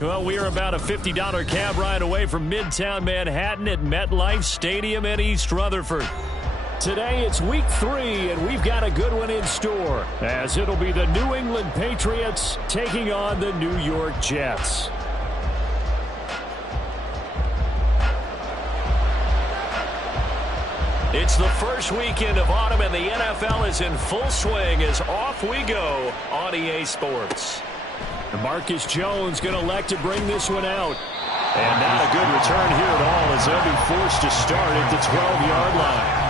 Well, we are about a $50 cab ride away from Midtown Manhattan at MetLife Stadium in East Rutherford. Today it's week 3, and we've got a good one in store, as it'll be the New England Patriots taking on the New York Jets. It's the first weekend of autumn, and the NFL is in full swing as off we go on EA Sports. Marcus Jones going to elect to bring this one out. And not a good return here at all, as they'll be forced to start at the 12-yard line.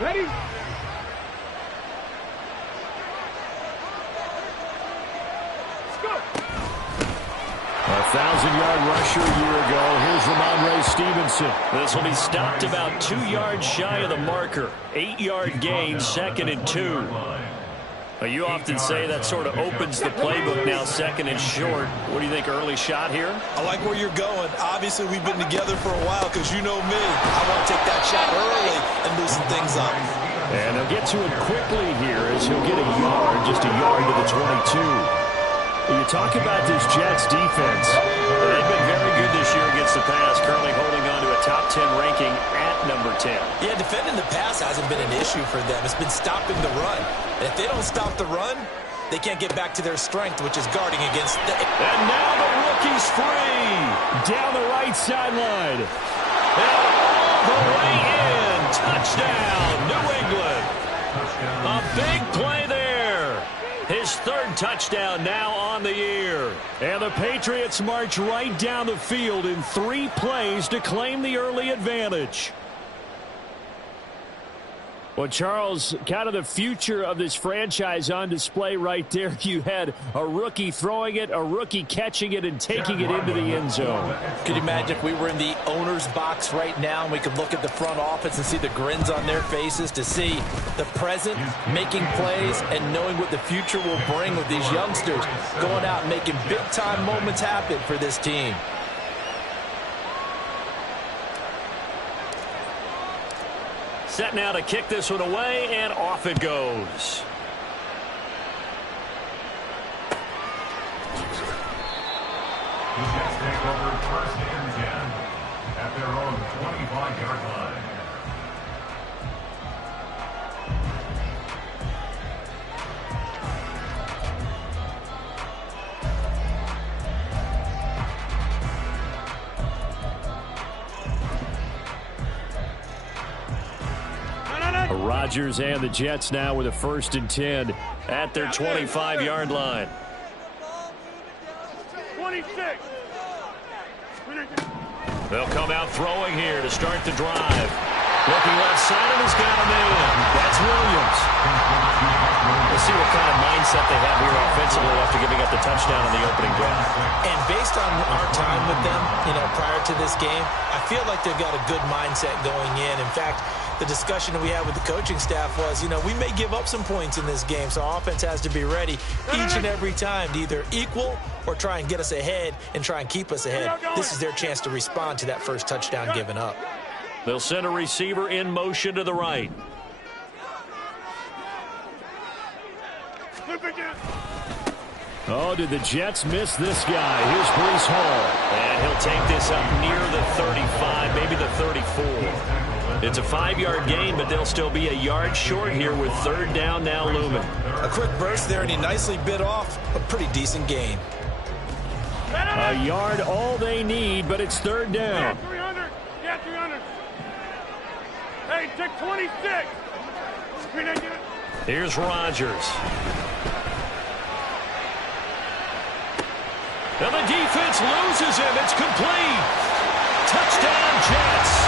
Ready? 1,000-yard rusher a year ago. Here's Ramondre Stevenson. This will be stopped about 2 yards shy of the marker. 8-yard gain, 2nd and 2. You often say that sort of opens the playbook now, 2nd and short. What do you think, early shot here? I like where you're going. Obviously, we've been together for a while because you know me. I want to take that shot early and loosen things up. And they'll get to it quickly here as he'll get a yard, just a yard to the 22. You talk about this Jets defense. They've been very good this year against the pass, currently holding on to a top 10 ranking at number 10. Yeah, defending the pass hasn't been an issue for them. It's been stopping the run. And if they don't stop the run, they can't get back to their strength, which is guarding against the... And now the rookie's free. Down the right sideline. And all the way in. Touchdown, New England. A big play there. His 3rd touchdown now on the year. And the Patriots march right down the field in 3 plays to claim the early advantage. Well, Charles, kind of the future of this franchise on display right there. You had a rookie throwing it, a rookie catching it, and taking it into the end zone. Could you imagine if we were in the owner's box right now and we could look at the front office and see the grins on their faces, to see the present making plays and knowing what the future will bring with these youngsters going out and making big-time moments happen for this team. Set now to kick this one away, and off it goes. The Jets take over 1st and 10 at their own 25-yard line. Rodgers and the Jets now with a 1st and 10 at their 25-yard line. 26. They'll come out throwing here to start the drive. Looking left side, and he's got a man. That's Williams. Let's see what kind of mindset they have here offensively after giving up the touchdown on the opening drive. And based on our time with them, prior to this game, I feel like they've got a good mindset going in. In fact, the discussion that we had with the coaching staff was, we may give up some points in this game, so our offense has to be ready each and every time to either equal or try and get us ahead and try and keep us ahead. This is their chance to respond to that first touchdown given up. They'll send a receiver in motion to the right. Oh, did the Jets miss this guy? Here's Breece Hall. And he'll take this up near the 35, maybe the 34. It's a 5-yard gain, but they'll still be a yard short here with 3rd down now looming. A quick burst there, and he nicely bit off a pretty decent gain. A yard all they need, but it's 3rd down. 300. Yeah, 300. Hey, take 26. Here's Rodgers. And the defense loses him. It's complete. Touchdown, Jets.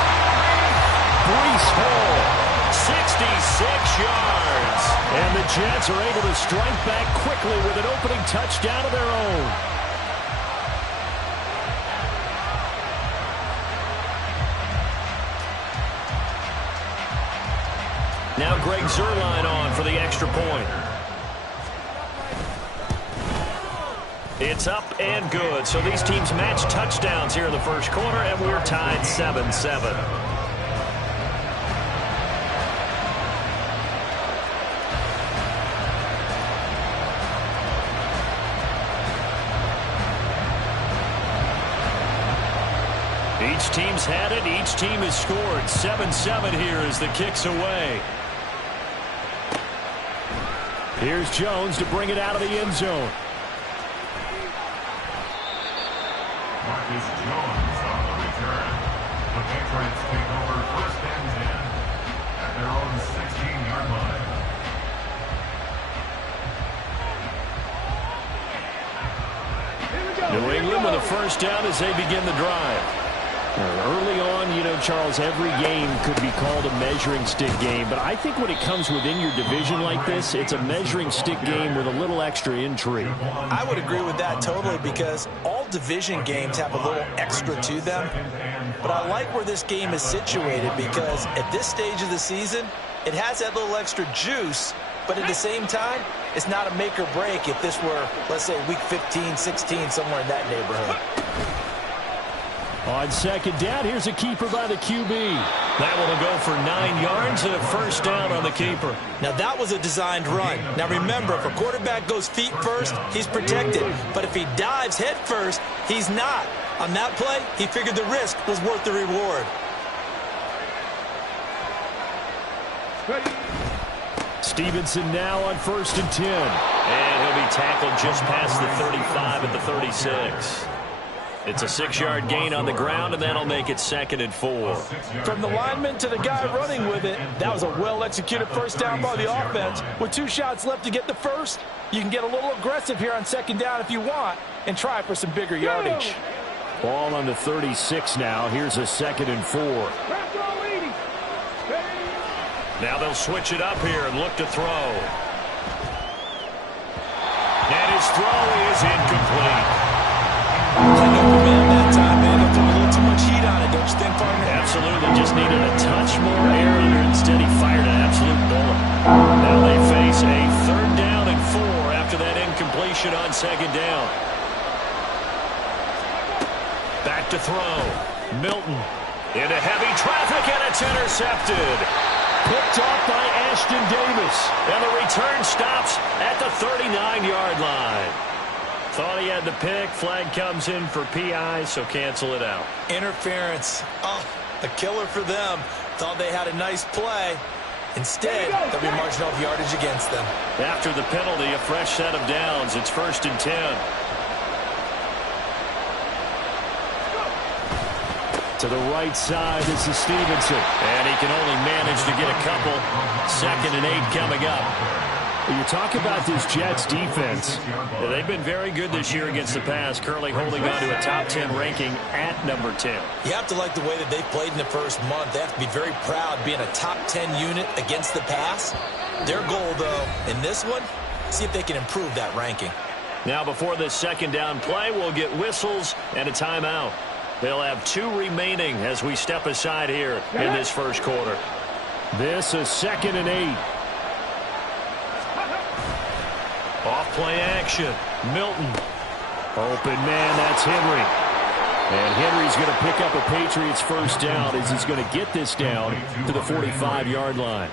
Breece Hall, 66 yards. And the Jets are able to strike back quickly with an opening touchdown of their own. Now Greg Zuerlein on for the extra point. It's up and good. So these teams match touchdowns here in the first quarter, and we're tied 7-7. Each team's had it. Each team has scored. 7-7 here as the kick's away. Here's Jones to bring it out of the end zone. Marcus Jones on the return. The Patriots take over first and 10 at their own 16-yard line. New England with a first down as they begin the drive. Early on, you know, Charles, every game could be called a measuring stick game, but I think when it comes within your division like this, it's a measuring stick game with a little extra intrigue. I would agree with that totally because all division games have a little extra to them, but I like where this game is situated because at this stage of the season, it has that little extra juice, but at the same time, it's not a make or break if this were, let's say, week 15, 16, somewhere in that neighborhood. On second down, here's a keeper by the QB. That one will go for 9 yards and a first down on the keeper. Now, that was a designed run. Now, remember, if a quarterback goes feet first, he's protected. But if he dives head first, he's not. On that play, he figured the risk was worth the reward. Stevenson now on 1st and 10. And he'll be tackled just past the 35 at the 36. It's a 6-yard gain on the ground, and that'll make it 2nd and 4. From the lineman to the guy running with it, that was a well-executed first down by the offense. With 2 shots left to get the first, you can get a little aggressive here on second down if you want and try for some bigger yardage. Ball on the 36 now. Here's a 2nd and 4. Now they'll switch it up here and look to throw. And his throw is incomplete. That time, man, they'll throw a little too much heat on it, don't you think, partner? Absolutely. Just needed a touch more air under it. Instead, he fired an absolute bullet. Now they face a 3rd down and 4 after that incompletion on 2nd down. Back to throw. Milton into heavy traffic, and it's intercepted. Picked off by Ashton Davis. And the return stops at the 39-yard line. Thought he had the pick. Flag comes in for PI, so cancel it out. Interference. Oh, a killer for them. Thought they had a nice play. Instead, there'll be marginal yardage against them. After the penalty, a fresh set of downs. It's 1st and 10. To the right side, this is Stevenson. And he can only manage to get a couple. 2nd and 8 coming up. You talk about this Jets defense. They've been very good this year against the pass, currently holding on to a top 10 ranking at number 10. You have to like the way that they've played in the first month. They have to be very proud being a top 10 unit against the pass. Their goal, though, in this one, see if they can improve that ranking. Now, before this 2nd down play, we'll get whistles and a timeout. They'll have 2 remaining as we step aside here in this first quarter. This is 2nd and 8. Off-play action. Milton. Open man, that's Henry. And Henry's going to pick up a Patriots first down as he's going to get this down to the 45-yard line.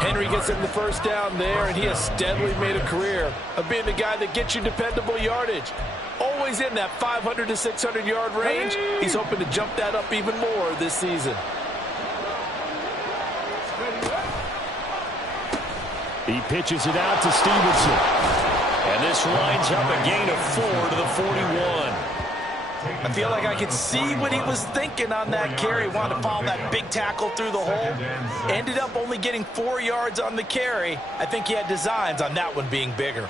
Henry gets in the first down there, and he has steadily made a career of being the guy that gets you dependable yardage. Always in that 500 to 600-yard range. He's hoping to jump that up even more this season. He pitches it out to Stevenson. And this lines up a gain of 4 to the 41. I feel like I could see what he was thinking on that carry. Wanted to follow that big tackle through the hole. Ended up only getting 4 yards on the carry. I think he had designs on that one being bigger.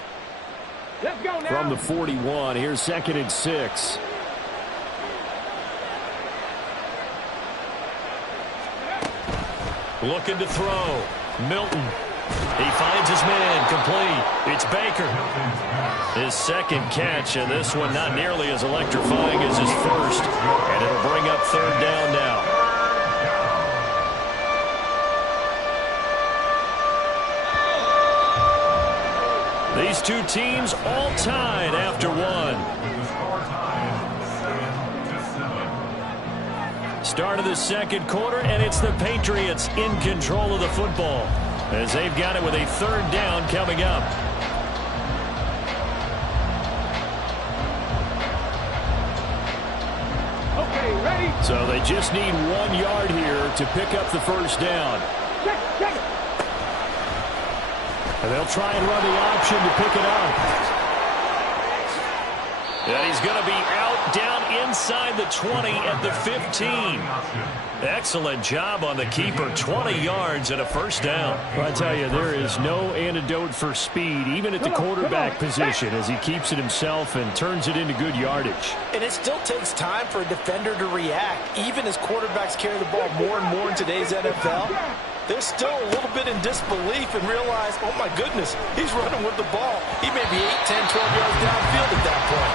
Let's go now. From the 41, here's 2nd and 6. Looking to throw. Milton. He finds his man, complete. It's Baker. His 2nd catch, and this one not nearly as electrifying as his first. And it'll bring up 3rd down now. These two teams all tied after one. The score tied 7-7. Start of the second quarter, and it's the Patriots in control of the football as they've got it with a third down coming up. Okay, ready? So they just need 1 yard here to pick up the first down. Check it. And they'll try and run the option to pick it up. And he's going to be out down inside the 20 at the 15. Excellent job on the keeper. 20 yards and a first down. Well, I tell you, there is no antidote for speed, even at the quarterback position, as he keeps it himself and turns it into good yardage. And it still takes time for a defender to react, even as quarterbacks carry the ball more and more in today's NFL. They're still a little bit in disbelief and realize, oh, my goodness, he's running with the ball. He may be 8, 10, 12 yards downfield at that point.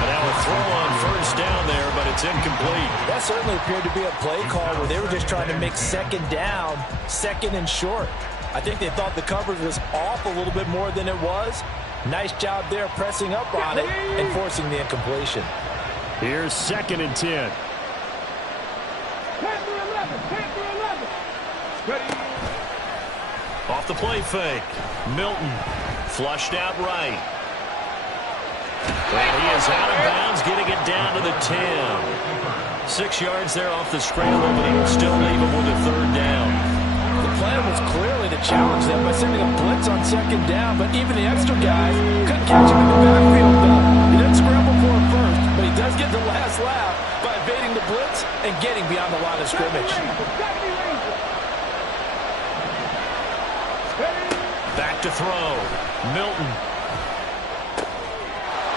And now a throw on first down there, but it's incomplete. That certainly appeared to be a play call where they were just trying to make second down, second and short. I think they thought the coverage was off a little bit more than it was. Nice job there pressing up on it and forcing the incompletion. Here's 2nd and 10. Ready? Off the play fake. Milton flushed out right. And he is out of bounds, getting it down to the 10. 6 yards there off the scramble, but he will still leave him with a third down. The plan was clearly to challenge them by sending a blitz on second down, but even the extra guys couldn't catch him in the backfield. He didn't scramble for it first, but he does get the last laugh by evading the blitz and getting beyond the line of scrimmage. Back to throw. Milton.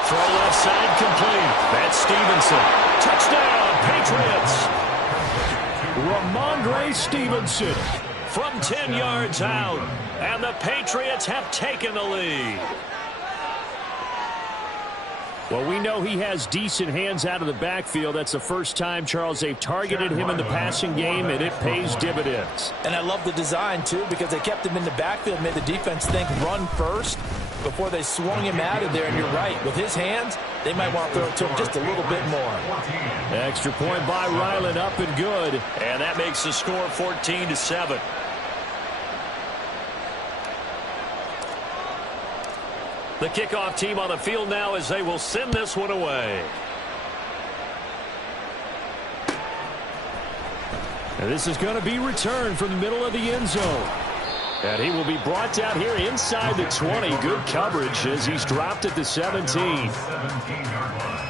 Throw left side complete. That's Stevenson. Touchdown, Patriots. Ramondre Stevenson from 10 yards out. And the Patriots have taken the lead. Well, we know he has decent hands out of the backfield. That's the first time, Charles, they've targeted him in the passing game, and it pays dividends. And I love the design, too, because they kept him in the backfield, made the defense think run first before they swung him out of there. And you're right, with his hands, they might want to throw it to him just a little bit more. Extra point by Ryland, up and good. And that makes the score 14-7. The kickoff team on the field now as they will send this one away. And this is going to be returned from the middle of the end zone. And he will be brought down here inside the 20. Good coverage as he's dropped at the 17. 17-yard line.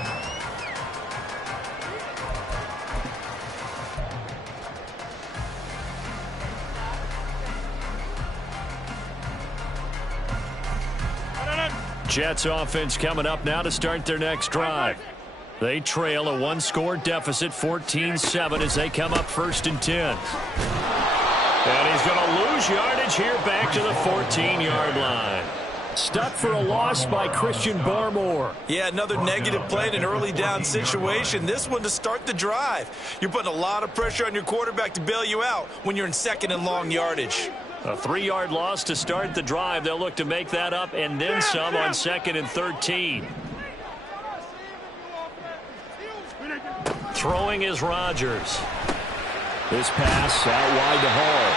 Jets offense coming up now to start their next drive. They trail a one-score deficit, 14-7, as they come up 1st and 10. And he's going to lose yardage here back to the 14-yard line. Stuck for a loss by Christian Barmore. Yeah, another negative play in an early down situation. This one to start the drive. You're putting a lot of pressure on your quarterback to bail you out when you're in 2nd and long yardage. A 3-yard loss to start the drive. They'll look to make that up and then some on 2nd and 13. Throwing is Rodgers. This pass out wide to Hall.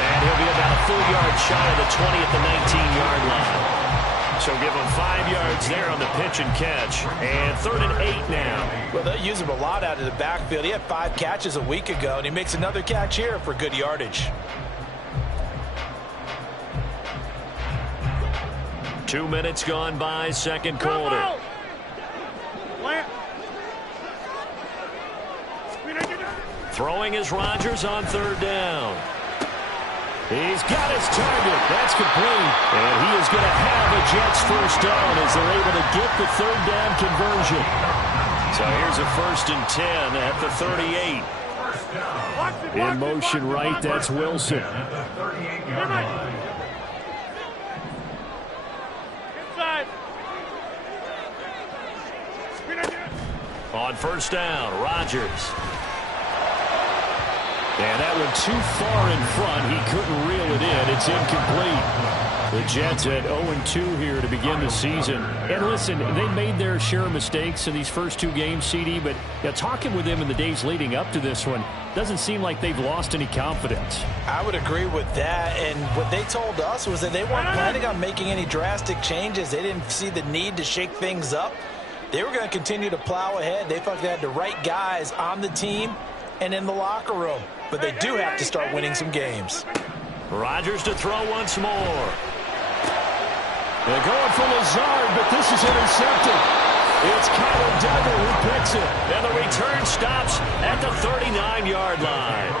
And he'll be about a full yard shy of the 20 at the 19-yard line. So give him 5 yards there on the pitch and catch. And 3rd and 8 now. Well, they use him a lot out of the backfield. He had 5 catches a week ago, and he makes another catch here for good yardage. 2 minutes gone by, second quarter. Throwing is Rodgers on 3rd down. He's got his target. That's complete. And he is going to have a Jets first down as they're able to get the 3rd down conversion. So here's a 1st and 10 at the 38. In motion right, that's Wilson. On 1st down, Rodgers. And that one too far in front. He couldn't reel it in. It's incomplete. The Jets at 0-2 here to begin the season. And listen, they made their share of mistakes in these first two games, CD, but talking with them in the days leading up to this one, doesn't seem like they've lost any confidence. I would agree with that, and what they told us was that they weren't planning on making any drastic changes. They didn't see the need to shake things up. They were going to continue to plow ahead. They felt they had the right guys on the team and in the locker room, but they do have to start winning some games. Rodgers to throw once more. They're going for Lazard, but this is intercepted. It's Kyler Duggar who picks it. And the return stops at the 39-yard line.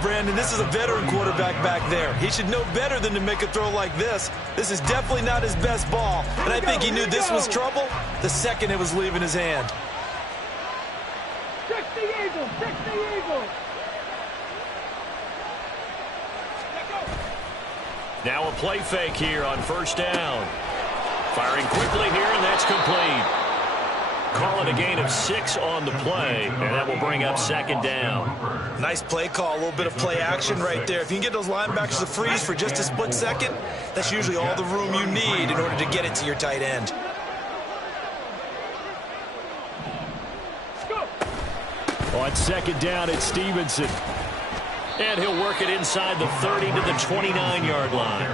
Brandon, this is a veteran quarterback back there. He should know better than to make a throw like this. This is definitely not his best ball. And I think he knew this was trouble the second it was leaving his hand. 60 Eagles, 60 Eagles. Now a play fake here on first down. Firing quickly here, and that's complete. Call it a gain of 6 on the play, and that will bring up second down. Nice play call, a little bit of play action right there. If you can get those linebackers to freeze for just a split second, that's usually all the room you need in order to get it to your tight end. On second down, it's Stevenson. And he'll work it inside the 30 to the 29-yard line.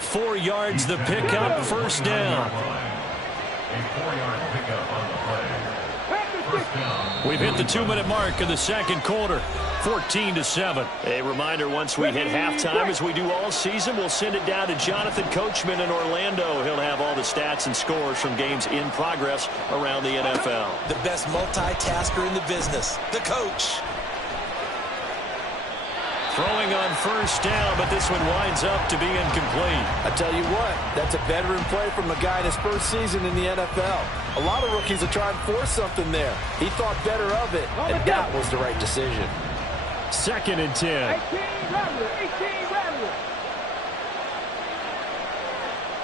4 yards the pickup, first down. A 4-yard pickup on the play. First down. We've hit the 2-minute mark of the second quarter, 14-7. A reminder, once we hit halftime, as we do all season, we'll send it down to Jonathan Coachman in Orlando. He'll have all the stats and scores from games in progress around the NFL. The best multitasker in the business, the coach. Throwing on first down, but this one winds up to be incomplete. I tell you what, that's a veteran play from a guy in his first season in the NFL. A lot of rookies are trying to force something there. He thought better of it, and that was the right decision. Second and 10. 18 Rattler, 18 Rattler.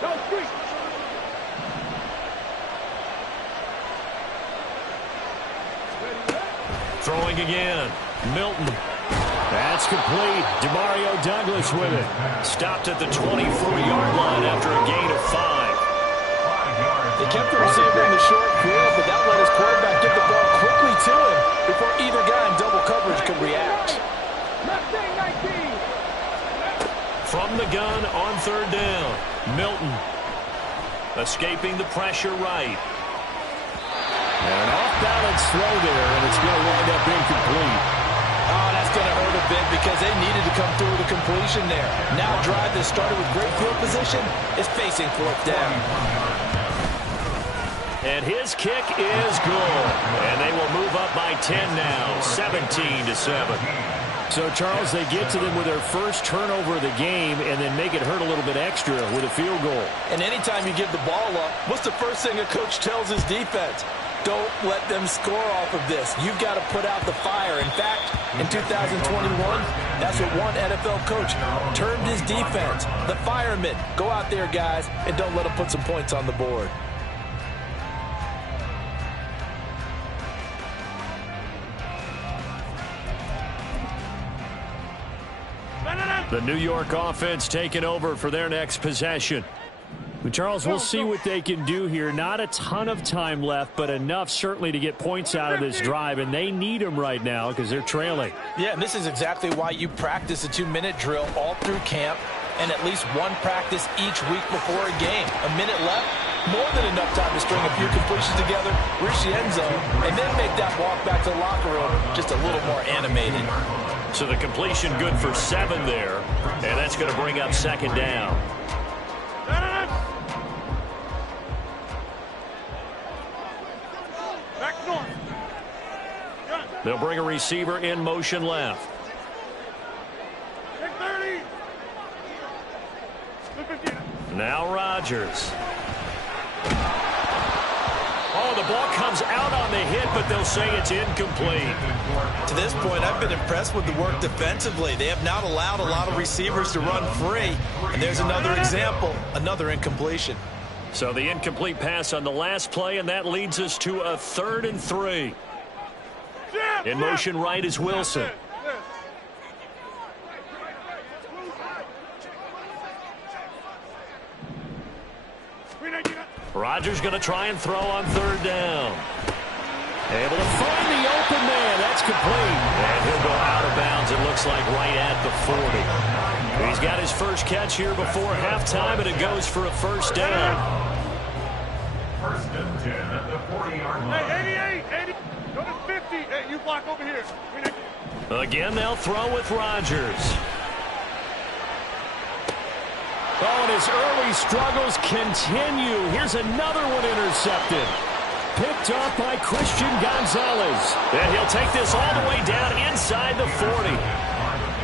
No street. Throwing again. Milton. That's complete. Demario Douglas with it. Stopped at the 24-yard line after a gain of 5. They kept the receiver in the short field, but that let his quarterback get the ball quickly to him before either guy in double coverage could react. 19. From the gun on third down. Milton escaping the pressure right. And an off-balance throw there, and it's going to wind up incomplete. Oh, that's going to hurt a bit because they needed to come through with a completion there. Now a drive that started with great field position is facing fourth down. And his kick is good. And they will move up by 10 now, 17-7. So, Charles, they get to them with their first turnover of the game and then make it hurt a little bit extra with a field goal. And anytime you give the ball up, what's the first thing a coach tells his defense? Don't let them score off of this. You've got to put out the fire. In fact, in 2021, that's what one NFL coach termed his defense. The firemen. Go out there, guys, and don't let them put some points on the board. The New York offense taking over for their next possession. Charles, we'll see what they can do here. Not a ton of time left, but enough certainly to get points out of this drive, and they need them right now because they're trailing. Yeah, and this is exactly why you practice a 2-minute drill all through camp and at least one practice each week before a game. A minute left, more than enough time to string a few completions together, reach the end zone, and then make that walk back to the locker room just a little more animated. So the completion good for 7 there, and that's going to bring up second down. They'll bring a receiver in motion left. Now Rodgers. Oh, the ball comes out on the hit, but they'll say it's incomplete. To this point, I've been impressed with the work defensively. They have not allowed a lot of receivers to run free. And there's another example, another incompletion. So the incomplete pass on the last play, and that leads us to a 3rd and 3. In motion right is Wilson. Rodgers going to try and throw on third down. Able to find the open man. That's complete. And he'll go out of bounds, it looks like, right at the 40. He's got his first catch here before halftime, and it goes for a first down. First and 10 at the 40-yard line. Hey, 88, 80. Go to 50. Hey, you block over here. Again, they'll throw with Rodgers. Oh, and his early struggles continue. Here's another one intercepted. Picked off by Christian Gonzalez. And he'll take this all the way down inside the 40.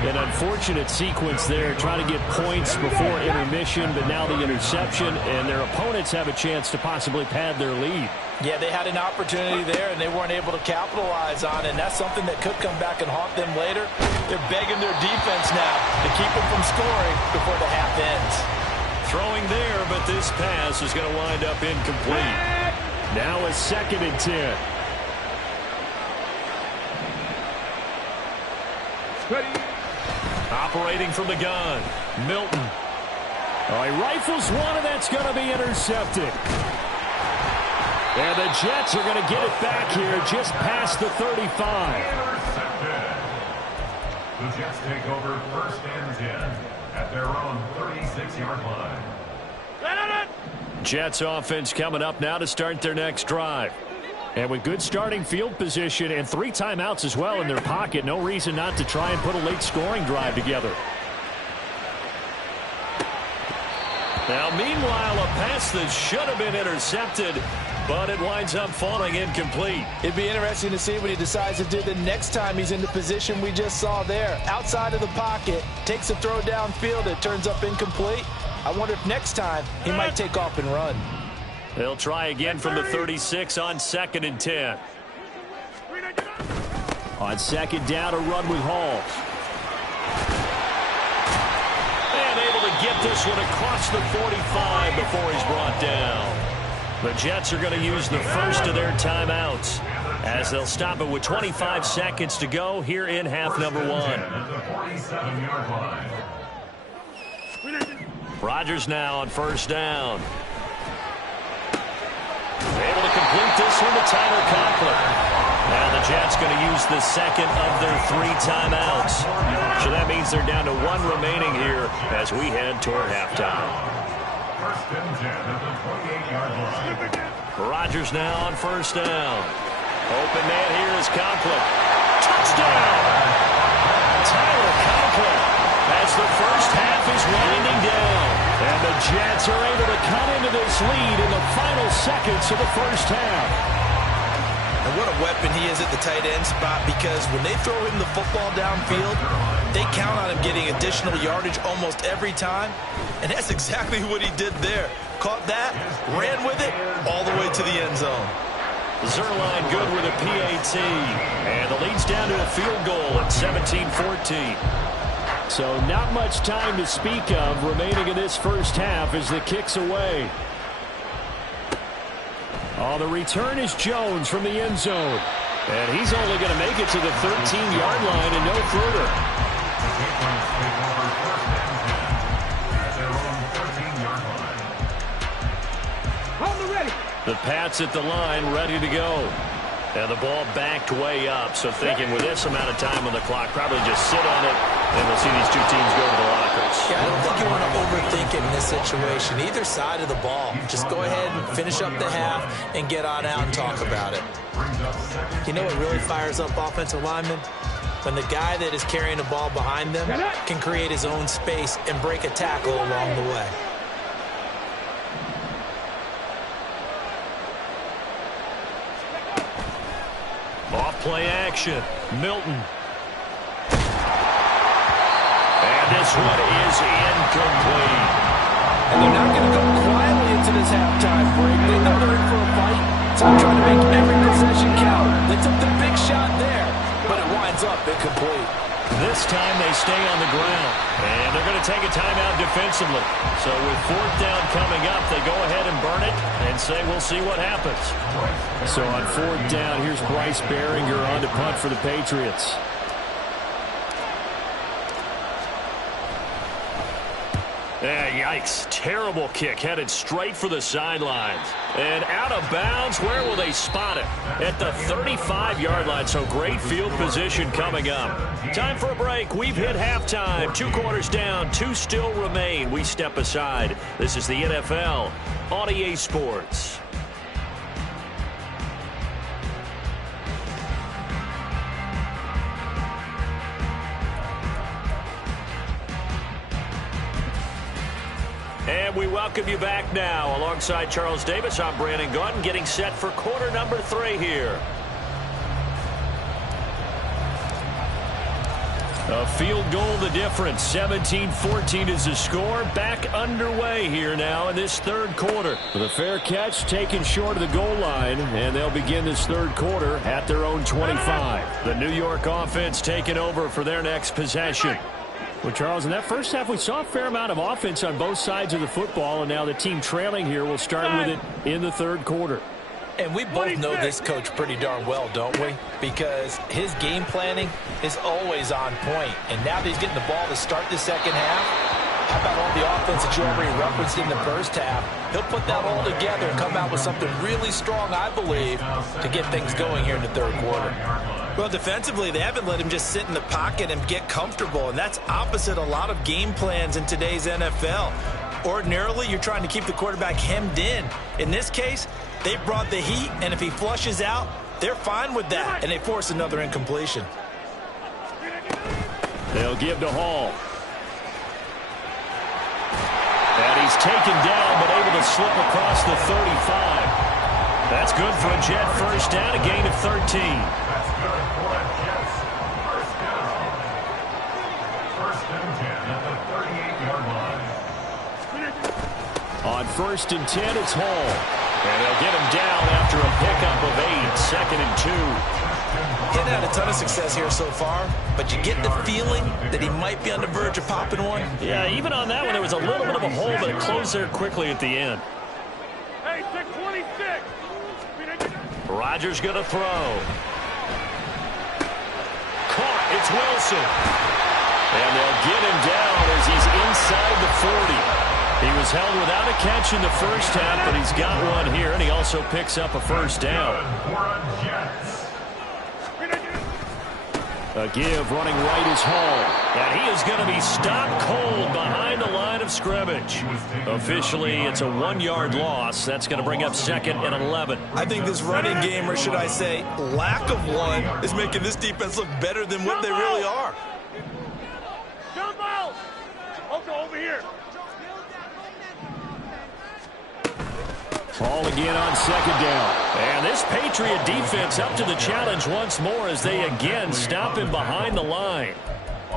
An unfortunate sequence there, trying to get points before intermission, but now the interception, and their opponents have a chance to possibly pad their lead. Yeah, they had an opportunity there, and they weren't able to capitalize on it, and that's something that could come back and haunt them later. They're begging their defense now to keep them from scoring before the half ends. Throwing there, but this pass is going to wind up incomplete. Now a 2nd and 10. Ready. Operating from the gun, Milton. Oh, he rifles one, and that's going to be intercepted. And the Jets are going to get it back here just past the 35. Intercepted. The Jets take over first and 10 at their own 36-yard line. Jets offense coming up now to start their next drive. And with good starting field position and 3 timeouts as well in their pocket, no reason not to try and put a late scoring drive together. Now, meanwhile, a pass that should have been intercepted, but it winds up falling incomplete. It'd be interesting to see what he decides to do the next time he's in the position we just saw there. Outside of the pocket, takes a throw downfield, it turns up incomplete. I wonder if next time he might take off and run. They'll try again from the 36 on 2nd and 10. On 2nd down, a run with Hall. And able to get this one across the 45 before he's brought down. The Jets are going to use the first of their timeouts as they'll stop it with 25 seconds to go here in half number 1. At the 47-yard line. Rodgers now on first down. Able to complete this one to Tyler Conklin. Now the Jets going to use the second of their 3 timeouts. So that means they're down to 1 remaining here as we head toward halftime. First and 10 at the 28-yard line. Rodgers now on first down. Open man here is Conklin. Touchdown! Tyler Conklin as the first half is winding down. And the Jets are able to cut into this lead in the final seconds of the first half. And what a weapon he is at the tight end spot, because when they throw him the football downfield, they count on him getting additional yardage almost every time. And that's exactly what he did there. Caught that, ran with it, all the way to the end zone. Zuerlein good with a PAT. And the lead's down to a field goal at 17-14. So not much time to speak of remaining in this first half as the kick's away. Oh, the return is Jones from the end zone. And he's only going to make it to the 13-yard line and no further. The Pats at the line, ready to go. And the ball backed way up, so thinking with this amount of time on the clock, probably just sit on it, and we'll see these 2 teams go to the lockers. Yeah, I don't think you want to overthink it in this situation. Either side of the ball. Just go ahead and finish up the half and get on out and talk about it. You know what really fires up offensive linemen? When the guy that is carrying the ball behind them can create his own space and break a tackle along the way. Off-play action. Milton. And this one is incomplete. And they're not going to go quietly into this halftime break. They know they're in for a fight, so they're trying to make every possession count. They took the big shot there, but it winds up incomplete. This time they stay on the ground, and they're going to take a timeout defensively. So with 4th down coming up, they go ahead and burn it and say we'll see what happens. So on 4th down, here's Bryce Baringer on to punt for the Patriots. Yikes. Terrible kick headed straight for the sidelines. And out of bounds. Where will they spot it? At the 35-yard line. So great field position coming up. Time for a break. We've hit halftime. 2 quarters down. 2 still remain. We step aside. This is the NFL on EA Sports. And we welcome you back now. Alongside Charles Davis, I'm Brandon Gaudin, getting set for quarter number 3 here. A field goal the difference. 17-14 is the score. Back underway here now in this third quarter. With a fair catch taken short of the goal line, and they'll begin this third quarter at their own 25. The New York offense taking over for their next possession. Well, Charles, in that first half, we saw a fair amount of offense on both sides of the football, and now the team trailing here will start with it in the third quarter. And we both know this coach pretty darn well, don't we? Because his game planning is always on point. And now that he's getting the ball to start the second half, how about all the offense that you already referenced in the first half? He'll put that all together and come out with something really strong, I believe, to get things going here in the third quarter. Well, defensively, they haven't let him just sit in the pocket and get comfortable, and that's opposite a lot of game plans in today's NFL. Ordinarily, you're trying to keep the quarterback hemmed in. In this case, they brought the heat, and if he flushes out, they're fine with that, and they force another incompletion. They'll give to Hall. And he's taken down, but able to slip across the 35. That's good for a Jet first down, a gain of 13. That's good for a Jets first down. First and 10 at the 38-yard line. On 1st and 10, it's Hall. And they'll get him down after a pickup of 8, 2nd and 2. He hasn't had a ton of success here so far, but you get the feeling that he might be on the verge of popping one. Yeah, even on that one, there was a little bit of a hole, but it closed there quickly at the end. Hey, 626. Rodgers going to throw. Caught. It's Wilson. And they'll get him down as he's inside the 40. He was held without a catch in the first half, but he's got one here, and he also picks up a first down. A give running right is Hall. And he is going to be stopped cold behind the line of scrimmage. Officially, it's a 1-yard loss. That's going to bring up 2nd and 11. I think this running game, or should I say lack of one, is making this defense look better than what they really are. Jump out. Okay, over here. Hall again on 2nd down. And this Patriot defense up to the challenge once more as they again stop him behind the line.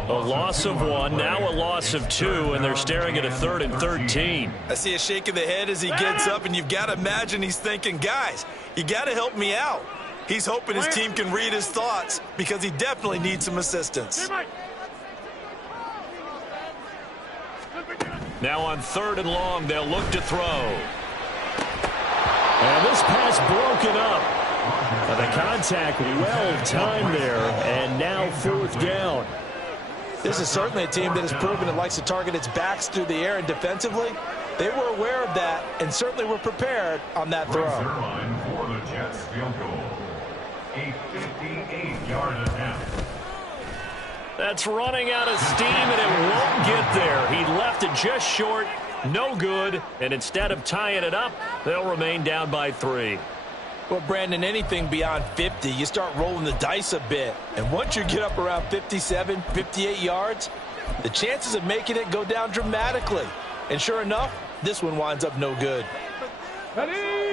A loss of 1, now a loss of 2, and they're staring at a 3rd and 13. I see a shake of the head as he gets up, and you've got to imagine he's thinking, guys, you got to help me out. He's hoping his team can read his thoughts because he definitely needs some assistance. Now on 3rd and long, they'll look to throw. And this pass broken up. The contact well timed there, and now 4th down. This is certainly a team that has proven it likes to target its backs through the air, and defensively, they were aware of that and certainly were prepared on that throw. Line for the Jets field goal. A 58-yard attempt. That's running out of steam, and it won't get there. He left it just short. No good, and instead of tying it up, they'll remain down by 3. Well, Brandon, anything beyond 50, you start rolling the dice a bit. And once you get up around 57, 58 yards, the chances of making it go down dramatically. And sure enough, this one winds up no good.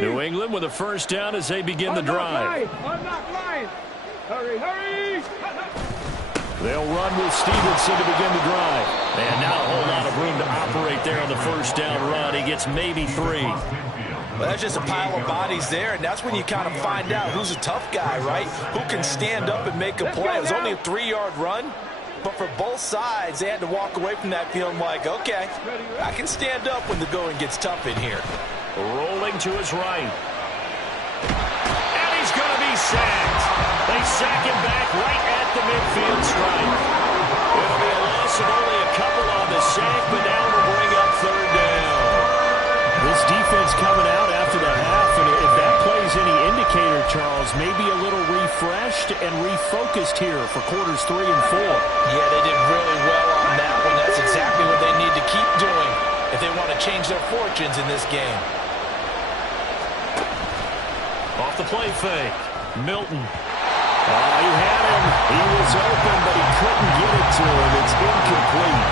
New England with a first down as they begin the drive. Hurry, hurry! They'll run with Stevenson to begin the drive. And not a whole lot of room to operate there on the first down run. He gets maybe 3. Well, that's just a pile of bodies there, and that's when you kind of find out who's a tough guy, right? Who can stand up and make a play. It was only a 3-yard run, but for both sides, they had to walk away from that feeling like, okay, I can stand up when the going gets tough in here. Rolling to his right. And he's going to be sacked. They sack him back right at the midfield stripe. It'll be a loss of only a couple on the sack, but now we'll bring up 3rd refreshed and refocused here for quarters 3 and 4. Yeah, they did really well on that one. That's exactly what they need to keep doing if they want to change their fortunes in this game. Off the play fake. Milton. Oh, he had him. He was open, but he couldn't get it to him. It's incomplete.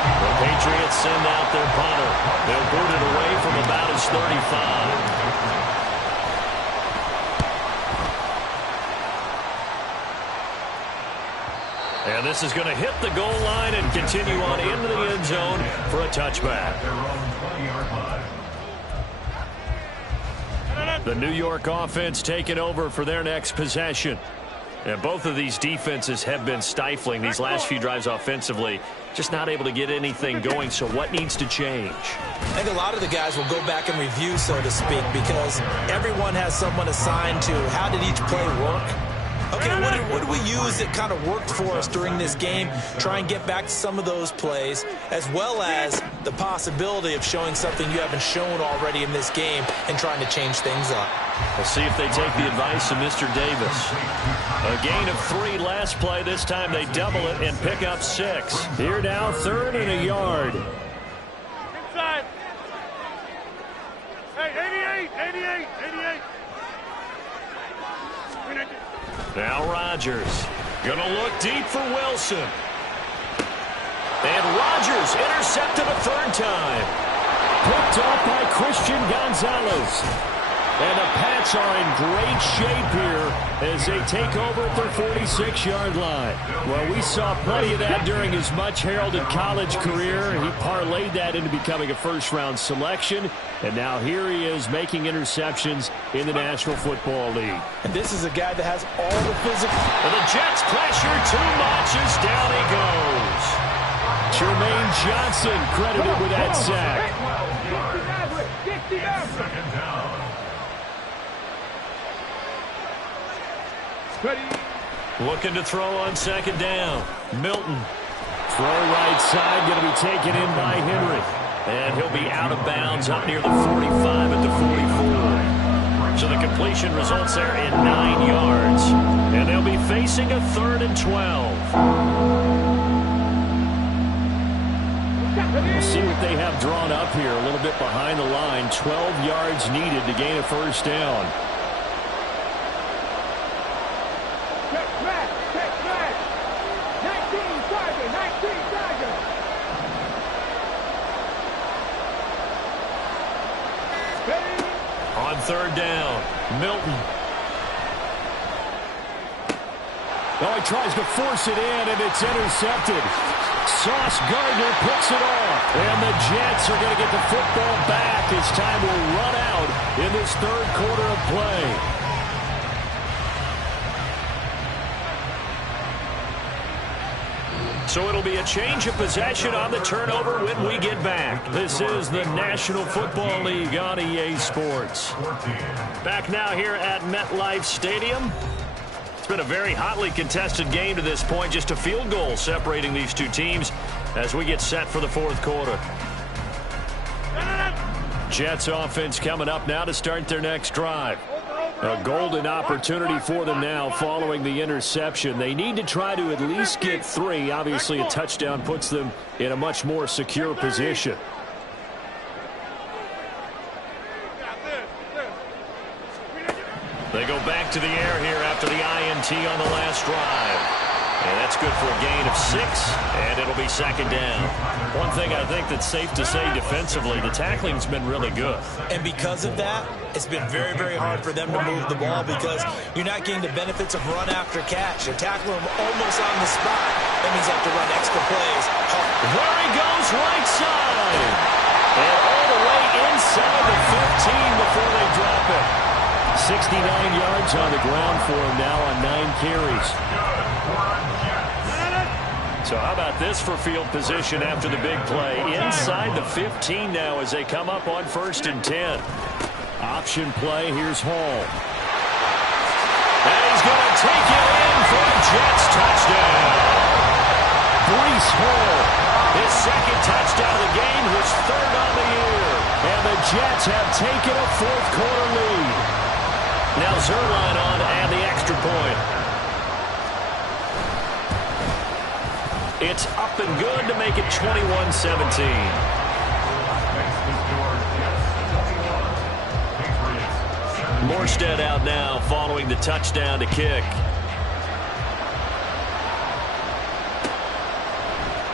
The Patriots send out their punter. They'll boot it away from about his 35. And this is going to hit the goal line and continue on into the end zone for a touchback. The New York offense taking over for their next possession. And both of these defenses have been stifling these last few drives offensively. Just not able to get anything going. So what needs to change? I think a lot of the guys will go back and review, so to speak, because everyone has someone assigned to how did each play work. Okay, what did we use that kind of worked for us during this game? Try and get back to some of those plays, as well as the possibility of showing something you haven't shown already in this game and trying to change things up. We'll see if they take the advice of Mr. Davis. A gain of 3 last play. This time they double it and pick up 6. Here now, 3rd and a yard. Inside. Hey, 88. Now Rodgers. Gonna look deep for Wilson. And Rodgers intercepted a 3rd time. Picked off by Christian Gonzalez. And the Pats are in great shape here as they take over at their 46-yard line. Well, we saw plenty of that during his much-heralded college career. He parlayed that into becoming a first-round selection. And now here he is making interceptions in the National Football League. And this is a guy that has all the physical. And the Jets pressure too much as down he goes. Jermaine Johnson credited with that sack. Second down. Looking to throw on 2nd down. Milton. Throw right side, going to be taken in by Henry. And he'll be out of bounds up near the 45 at the 44. So the completion results there in 9 yards. And they'll be facing a 3rd and 12. We'll see what they have drawn up here. A little bit behind the line. 12 yards needed to gain a 1st down. On 3rd down, Milton. Oh, he tries to force it in, and it's intercepted. Sauce Gardner picks it off. And the Jets are going to get the football back as time will run out in this 3rd quarter of play. So it'll be a change of possession on the turnover when we get back. This is the National Football League on EA Sports. Back now here at MetLife Stadium. It's been a very hotly contested game to this point. Just a field goal separating these two teams as we get set for the 4th quarter. Jets offense coming up now to start their next drive. A golden opportunity for them now following the interception. They need to try to at least get 3. Obviously, a touchdown puts them in a much more secure position. They go back to the air here after the INT on the last drive. And that's good for a gain of 6, and it'll be 2nd down. One thing I think that's safe to say defensively, the tackling's been really good. And because of that, it's been very, very hard for them to move the ball because you're not getting the benefits of run after catch. You're tackling them almost on the spot. That means you have to run extra plays. There he goes, right side. And all the way inside the 15 before they drop it. 69 yards on the ground for him now on 9 carries. So how about this for field position after the big play? Inside the 15 now as they come up on 1st and 10. Option play, here's Hall. And he's going to take it in for a Jets touchdown. Breece Hall, his 2nd touchdown of the game, his 3rd on the year. And the Jets have taken a 4th quarter lead. Now Zuerlein on and the extra point. It's up and good to make it 21-17. Morstead out now following the touchdown to kick.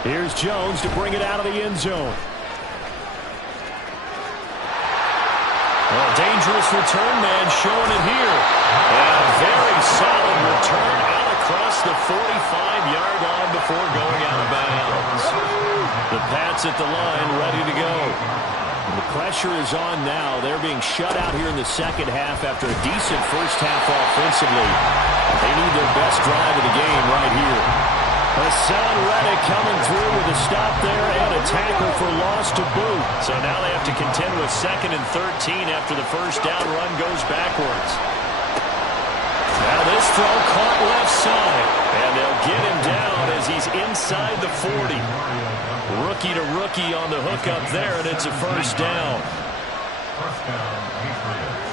Here's Jones to bring it out of the end zone. Well, dangerous return man showing it here. And a very solid return out across the 45-yard line before going out of bounds. The Pats at the line ready to go. The pressure is on now. They're being shut out here in the second half after a decent first half offensively. They need their best drive of the game right here. Hassan Reddick coming through with a stop there and a tackle for loss to boot. So now they have to contend with 2nd and 13 after the first down run goes backwards. Now this throw caught left side. And they'll get him down as he's inside the 40. Rookie to rookie on the hook up there, and it's a first down. First down, Patriots.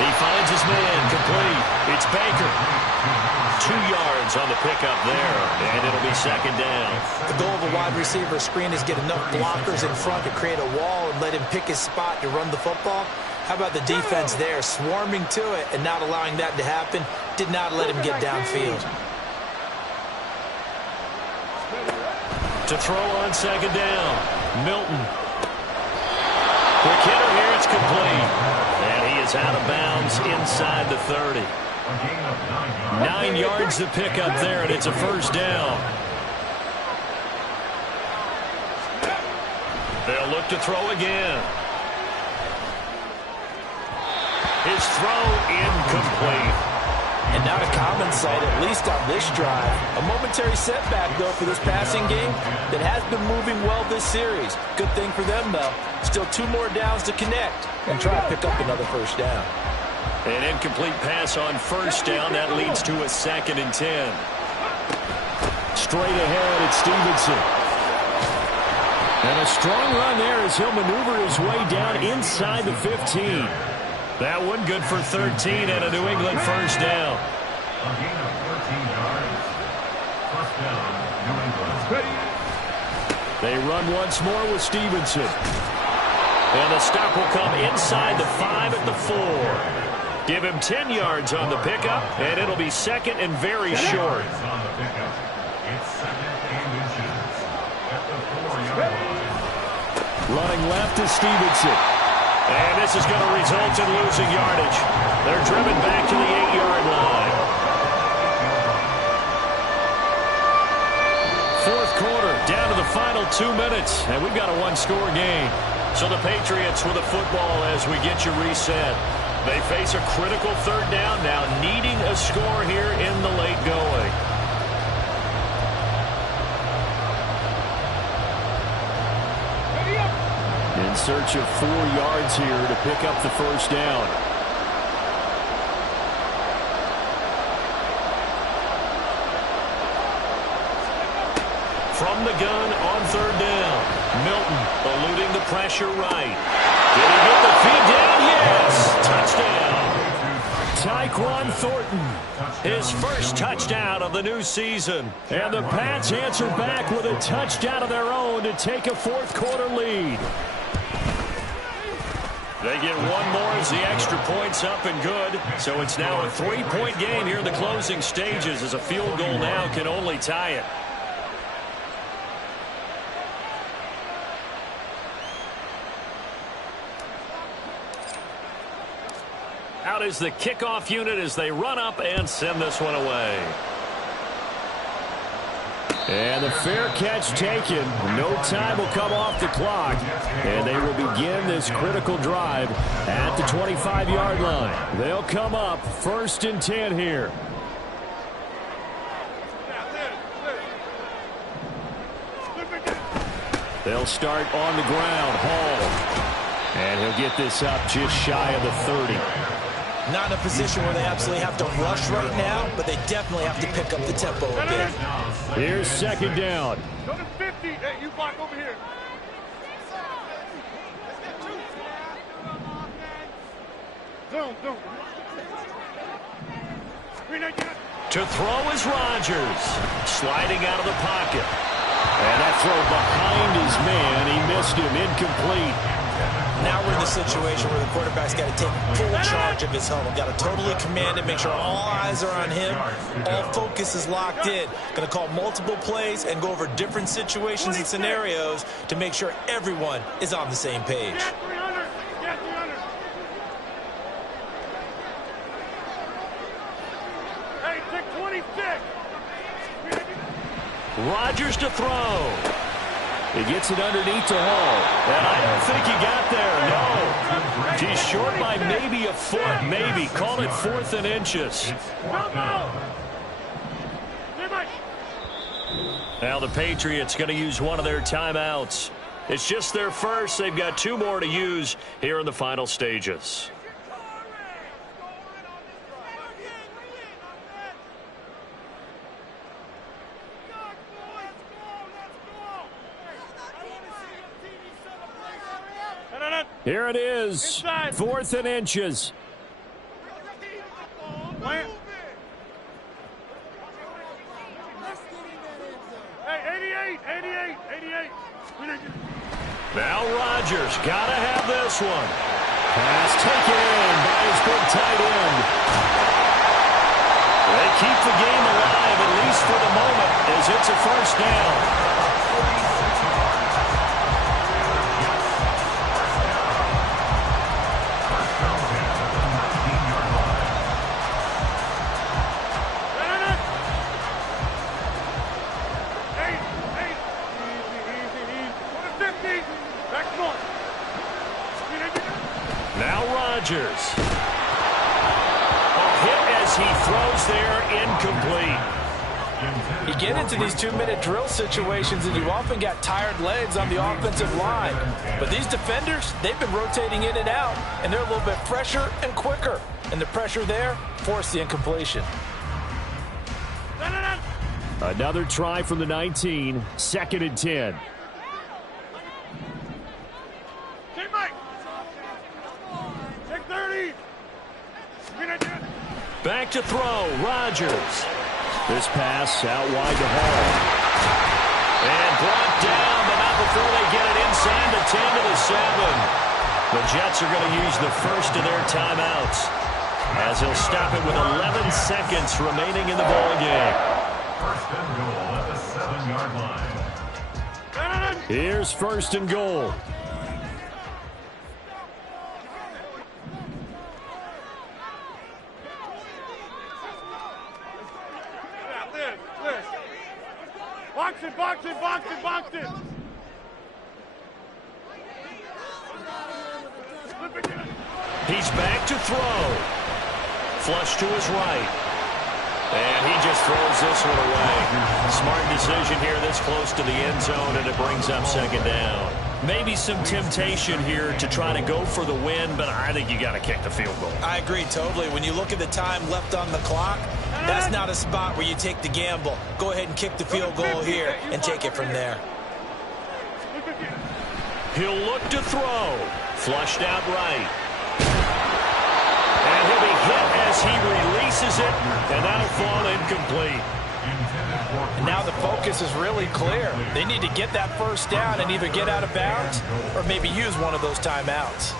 He finds his man, complete. It's Baker. 2 yards on the pickup there, and it'll be 2nd down. The goal of a wide receiver screen is get enough blockers in front to create a wall and let him pick his spot to run the football. How about the defense there, swarming to it and not allowing that to happen? Did not let him get downfield. To throw on 2nd down, Milton. Quick hitter here, it's complete. And he is out of bounds inside the 30. 9 yards to pick up there, and it's a first down. They'll look to throw again. His throw incomplete. And not a common sight, at least on this drive. A momentary setback, though, for this passing game that has been moving well this series. Good thing for them, though. Still 2 more downs to connect and try to pick up another first down. An incomplete pass on first down. That leads to a 2nd and 10. Straight ahead, it's Stevenson. And a strong run there as he'll maneuver his way down inside the 15. That one good for 13 and a New England first down. A gain of 13 yards. First down, New England. They run once more with Stevenson. And the stop will come inside the 5 at the 4. Give him 10 yards on the pickup, and it'll be 2nd and very short. On the pickup. It's 2nd and inches. At the 4-yard line. Running left is Stevenson. And this is going to result in losing yardage. They're driven back to the 8-yard line. 4th quarter, down to the final 2 minutes, and we've got a 1-score game. So the Patriots with the football as we get you reset. They face a critical 3rd down now, needing a score here in the late going. In search of 4 yards here to pick up the first down. From the gun on 3rd down. Milton eluding the pressure right. Did he get the feed down? Yes! Touchdown. Tyquan Thornton. His first touchdown of the new season. And the Pats answer back with a touchdown of their own to take a 4th quarter lead. They get one more as the extra point's up and good. So it's now a 3-point game here in the closing stages as a field goal now can only tie it. Out is the kickoff unit as they run up and send this one away. And the fair catch taken. No time will come off the clock. And they will begin this critical drive at the 25-yard line. They'll come up 1st and 10 here. They'll start on the ground. Hall. And he'll get this up just shy of the 30. Not in a position where they absolutely have to rush right now, but they definitely have to pick up the tempo a bit. Here's 2nd down. Go to 50. Hey, you block over here. Zoom. To throw is Rodgers. Sliding out of the pocket. And that throw behind his man. He missed him. Incomplete. Now we're in the situation where the quarterback's got to take full charge of his huddle. Got to totally command it, make sure all eyes are on him. All focus is locked in. Going to call multiple plays and go over different situations and scenarios to make sure everyone is on the same page. Rodgers to throw. He gets it underneath to Hall. And I don't think he got there, no. He's short by maybe a foot, maybe. Call it 4th and inches. Now the Patriots going to use one of their timeouts. It's just their first. They've got 2 more to use here in the final stages. Here it is, 4th and inches. Hey, 88. Now Rodgers, gotta have this one. Pass taken in by his big tight end. They keep the game alive, at least for the moment, as it's a first down. Now Rodgers. A hit as he throws there, incomplete. You get into these 2-minute drill situations and you often got tired legs on the offensive line. But these defenders, they've been rotating in and out, and they're a little bit fresher and quicker. And the pressure there forced the incompletion. Another try from the 19, 2nd and 10. Back to throw, Rodgers. This pass out wide to Hall. And brought down, but not before they get it inside the 10 to the 7. The Jets are going to use the first of their timeouts, as he'll stop it with 11 seconds remaining in the ballgame. First and goal at the 7-yard line. Here's 1st and goal. Box it. He's back to throw. Flush to his right. And he just throws this one away. Smart decision here this close to the end zone, and it brings up 2nd down. Maybe some temptation here to try to go for the win, but I think you got to kick the field goal. I agree totally. When you look at the time left on the clock, that's not a spot where you take the gamble. Go ahead and kick the field goal here and take it from there. He'll look to throw. Flushed out right. And he'll be hit as he releases it, and that'll fall incomplete. And now the focus is really clear. They need to get that first down and either get out of bounds or maybe use one of those timeouts.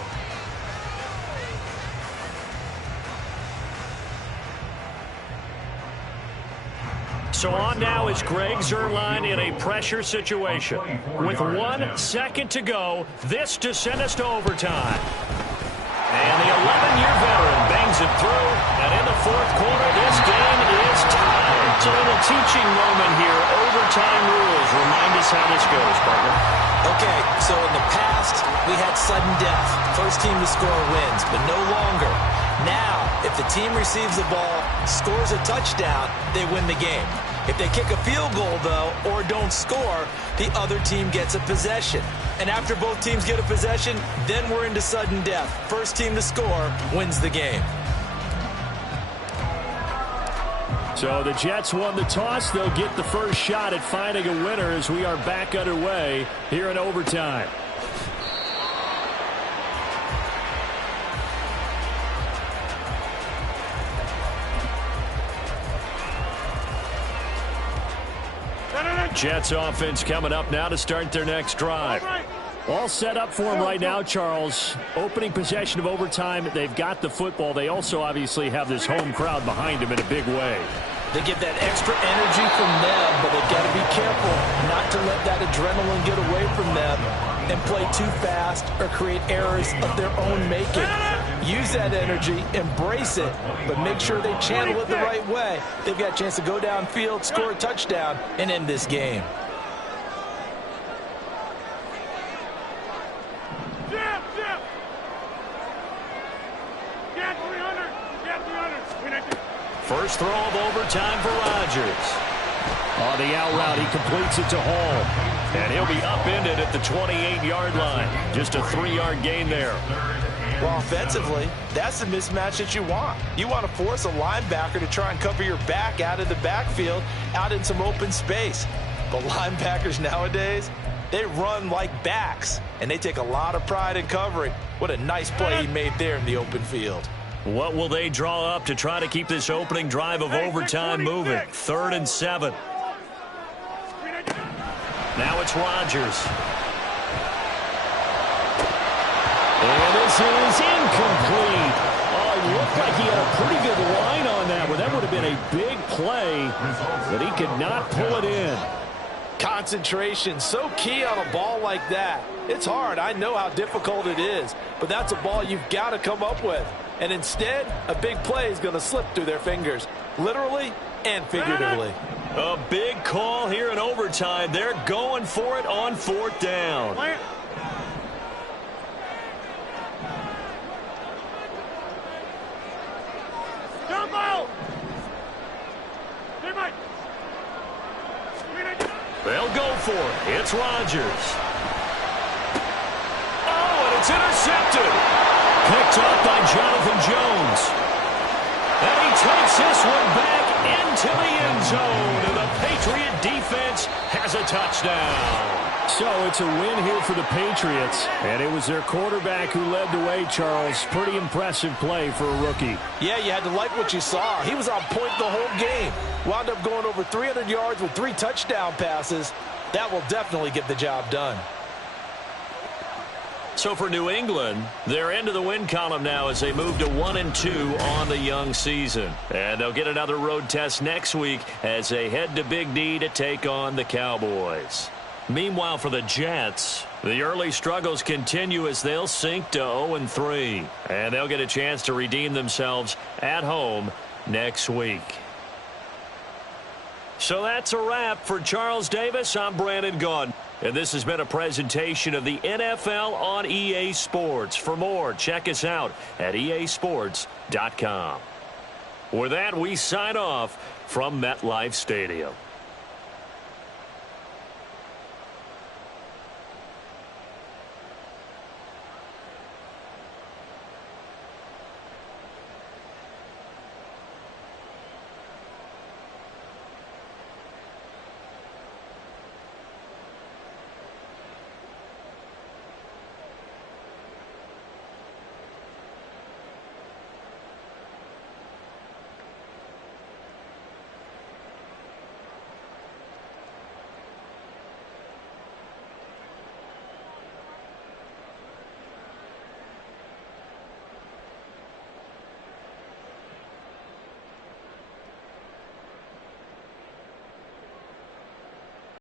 So on now is Greg Zuerlein in a pressure situation. With 1 second to go, this to send us to overtime. And the 11-year veteran bangs it through, and in the 4th quarter, this game is tied. It's a little teaching moment here. Overtime rules. Remind us how this goes, partner. Okay, so in the past, we had sudden death. First team to score wins, but no longer. Now, if the team receives the ball, scores a touchdown, they win the game. If they kick a field goal, though, or don't score, the other team gets a possession. And after both teams get a possession, then we're into sudden death. First team to score wins the game. So the Jets won the toss. They'll get the first shot at finding a winner as we are back underway here in overtime. Jets offense coming up now to start their next drive. All set up for them right now, Charles. Opening possession of overtime. They've got the football. They also obviously have this home crowd behind them in a big way. They get that extra energy from them, but they've got to be careful not to let that adrenaline get away from them and play too fast or create errors of their own making. Use that energy, embrace it, but make sure they channel it the right way. They've got a chance to go downfield, score a touchdown, and end this game. First throw of overtime for Rodgers. On the out route, he completes it to Hall. And he'll be upended at the 28-yard line. Just a 3-yard gain there. Well, offensively, that's the mismatch that you want. You want to force a linebacker to try and cover your back out of the backfield, out in some open space. But linebackers nowadays, they run like backs, and they take a lot of pride in covering. What a nice play he made there in the open field. What will they draw up to try to keep this opening drive of overtime moving? 3rd and 7. Now it's Rodgers. And this is incomplete. Oh, it looked like he had a pretty good line on that one. That would have been a big play, but he could not pull it in. Concentration, so key on a ball like that. It's hard. I know how difficult it is, but that's a ball you've got to come up with. And instead, a big play is going to slip through their fingers, literally and figuratively. A big call here in overtime. They're going for it on 4th down. They'll go for it. It's Rodgers. Oh, and it's intercepted. Picked up by Jonathan Jones. And he takes this one back into the end zone. And the Patriot defense has a touchdown. So it's a win here for the Patriots. And it was their quarterback who led the way, Charles. Pretty impressive play for a rookie. Yeah, you had to like what you saw. He was on point the whole game. Wound up going over 300 yards with 3 touchdown passes. That will definitely get the job done. So for New England, they're into the win column now as they move to 1-2 on the young season. And they'll get another road test next week as they head to Big D to take on the Cowboys. Meanwhile, for the Jets, the early struggles continue as they'll sink to 0-3. And they'll get a chance to redeem themselves at home next week. So that's a wrap for Charles Davis. I'm Brandon Gaudin. And this has been a presentation of the NFL on EA Sports. For more, check us out at easports.com. With that, we sign off from MetLife Stadium.